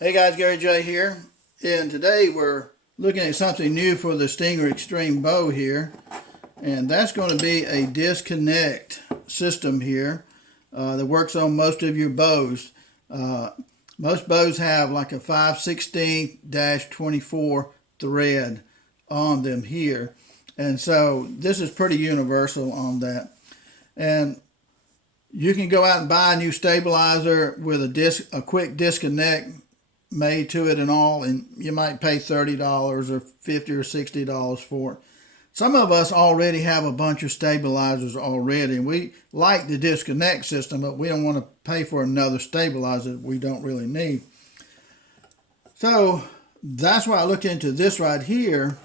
Hey guys, Gary J here, and today we're looking at something new for the Stinger Extreme Bow here, and that's going to be a disconnect system here that works on most of your bows. Most bows have like a 5/16-24 thread on them here, and so this is pretty universal on that. And you can go out and buy a new stabilizer with a quick disconnect made to it and all, and you might pay $30 or $50 or $60 for it. Some of us already have a bunch of stabilizers already, and we like the disconnect system, but we don't want to pay for another stabilizer that we don't really need. So that's why I looked into this right here,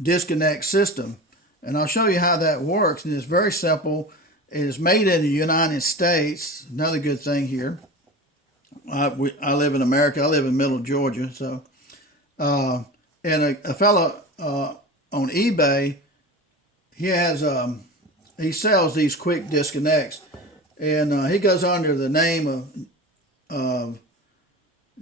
disconnect system, and I'll show you how that works. And it's very simple. It is made in the United States. Another good thing here. I live in America. I live in Middle Georgia. So, and a fellow on eBay, he sells these quick disconnects, and he goes under the name of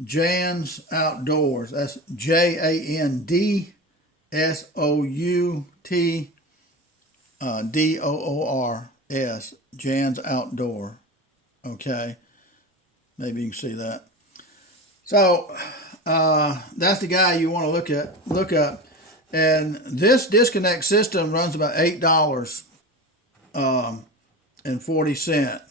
Jan's Outdoors. That's JANDSOUTDOORS. Jan's Outdoor. Okay. Maybe you can see that. So that's the guy you want to look up. And this disconnect system runs about $8.40,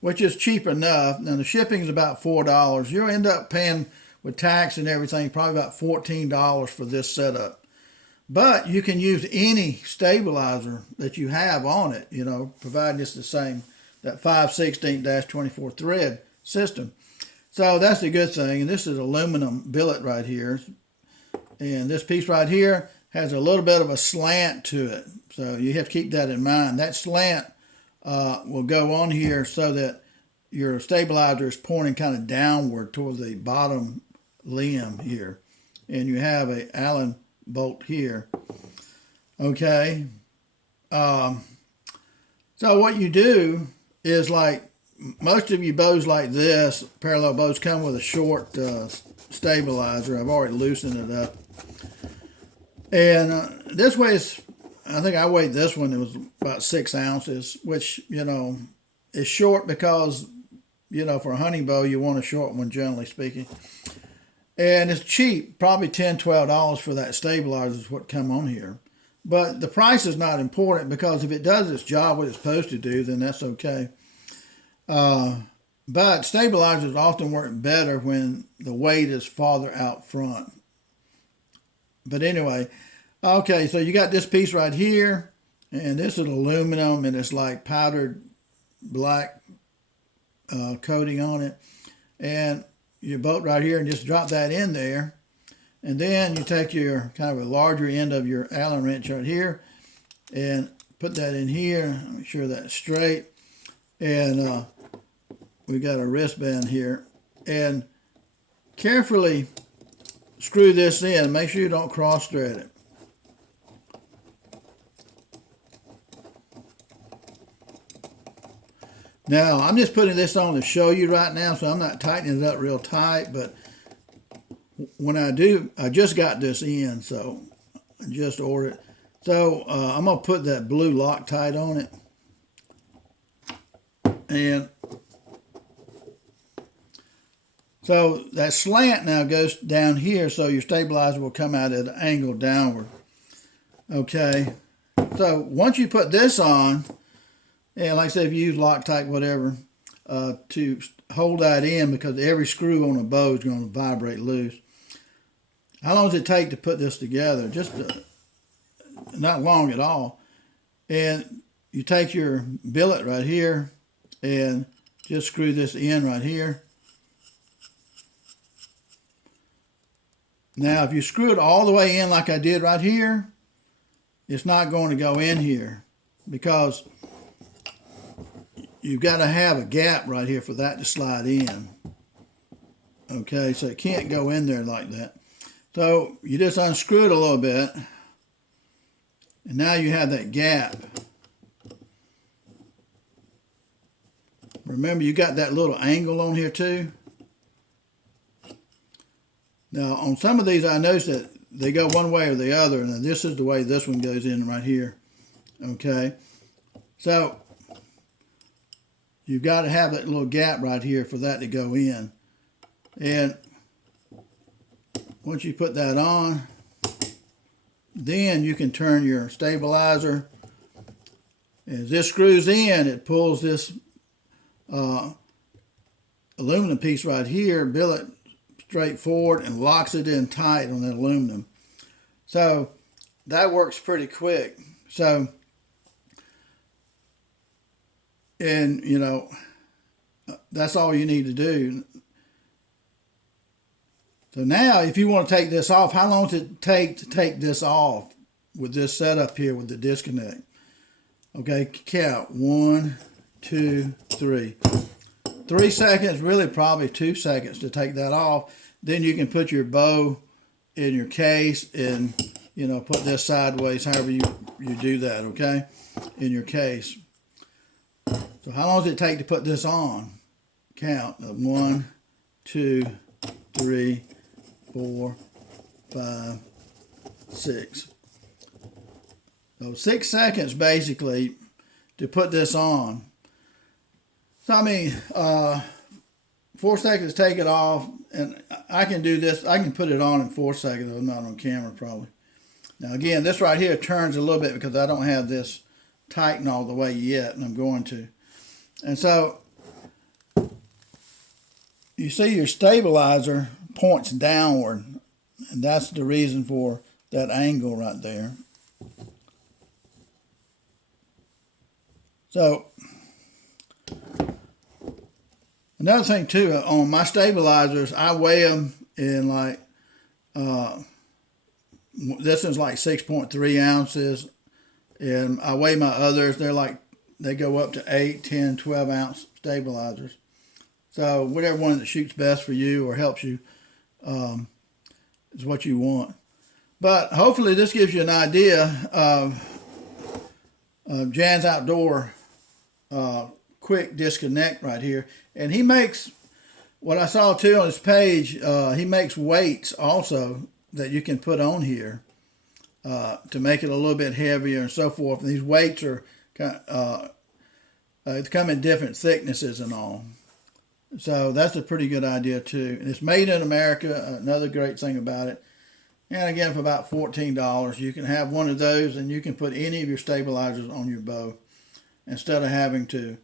which is cheap enough. Now the shipping is about $4. You'll end up paying with tax and everything probably about $14 for this setup. But you can use any stabilizer that you have on it, providing it's the same, that 5/16-24 thread system. So that's the good thing. And this is aluminum billet right here, and this piece right here has a little bit of a slant to it, so you have to keep that in mind. That slant will go on here so that your stabilizer is pointing kind of downward toward the bottom limb here, and you have a Allen bolt here. Okay, so what you do is, like most of your bows like this, parallel bows, come with a short stabilizer. I've already loosened it up. And this weighs, I think I weighed this one, it was about 6 ounces, which, is short because, for a hunting bow, you want a short one, generally speaking. And it's cheap, probably $10, $12 for that stabilizer is what come on here. But the price is not important, because if it does its job, what it's supposed to do, then that's okay. But stabilizers often work better when the weight is farther out front. But anyway, okay, so you got this piece right here, and this is aluminum, and it's like powdered black coating on it. And your bolt right here, and just drop that in there. And then you take your kind of a larger end of your Allen wrench right here and put that in here. Make sure that's straight. And we got a wristband here, and carefully screw this in. Make sure you don't cross thread it. Now I'm just putting this on to show you right now, so I'm not tightening it up real tight, but when I do, I just got this in, so I just ordered it. So I'm gonna put that blue Loctite on it, and so that slant now goes down here, so your stabilizer will come out at an angle downward. Okay, so once you put this on, and like I said, if you use Loctite, whatever, to hold that in, because every screw on a bow is going to vibrate loose. How long does it take to put this together? Just not long at all. And you take your billet right here and just screw this in right here. Now, if you screw it all the way in like I did right here, it's not going to go in here, because you've got to have a gap right here for that to slide in. Okay, so it can't go in there like that. So you just unscrew it a little bit, and now you have that gap. Remember, you got that little angle on here too. Now on some of these I noticed that they go one way or the other, and this is the way this one goes in right here. Okay, so you've got to have that little gap right here for that to go in. And once you put that on, then you can turn your stabilizer. As this screws in, it pulls this aluminum piece right here, billet straight forward, and locks it in tight on the aluminum. So that works pretty quick. So, and you know, that's all you need to do. So now, if you want to take this off, how long does it take to take this off with this setup here with the disconnect? Okay, count 1, 2, 3. 3 seconds, really probably 2 seconds to take that off. Then you can put your bow in your case and, you know, put this sideways, however you do that, okay, in your case. So how long does it take to put this on? Count 1, 2, 3, 4, 5, 6. So 6 seconds basically to put this on. So I mean, 4 seconds to take it off, and I can do this. I can put it on in 4 seconds. I'm not on camera probably. Now again, this right here turns a little bit because I don't have this tightened all the way yet, and I'm going to. And so you see your stabilizer points downward, and that's the reason for that angle right there. So another thing too, on my stabilizers, I weigh them in like, this one's like 6.3 ounces, and I weigh my others, they go up to 8, 10, 12 ounce stabilizers. So whatever one that shoots best for you or helps you is what you want. But hopefully this gives you an idea of Jan's Outdoor quick disconnect right here. And he makes, what I saw too on his page, he makes weights also that you can put on here to make it a little bit heavier and so forth. And these weights are they come in different thicknesses and all. So that's a pretty good idea too. And it's made in America, another great thing about it. And again, for about $14, you can have one of those and you can put any of your stabilizers on your bow instead of having to,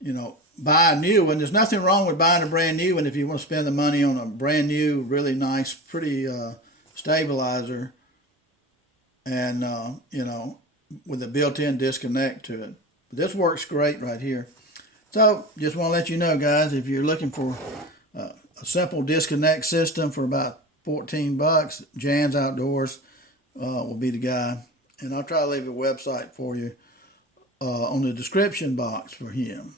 you know, buy a new one. There's nothing wrong with buying a brand new one if you want to spend the money on a brand new, really nice, pretty stabilizer and, you know, with a built-in disconnect to it. But this works great right here. So just want to let you know, guys, if you're looking for a simple disconnect system for about $14, Jan's Outdoors will be the guy. And I'll try to leave a website for you on the description box for him.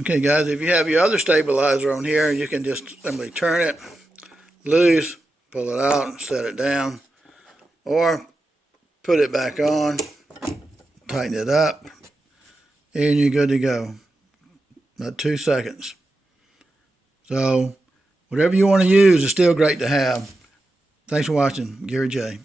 Okay, guys, if you have your other stabilizer on here, you can just simply turn it loose, pull it out, and set it down. Or put it back on, tighten it up, and you're good to go. About 2 seconds. So whatever you want to use is still great to have. Thanks for watching. Gary J.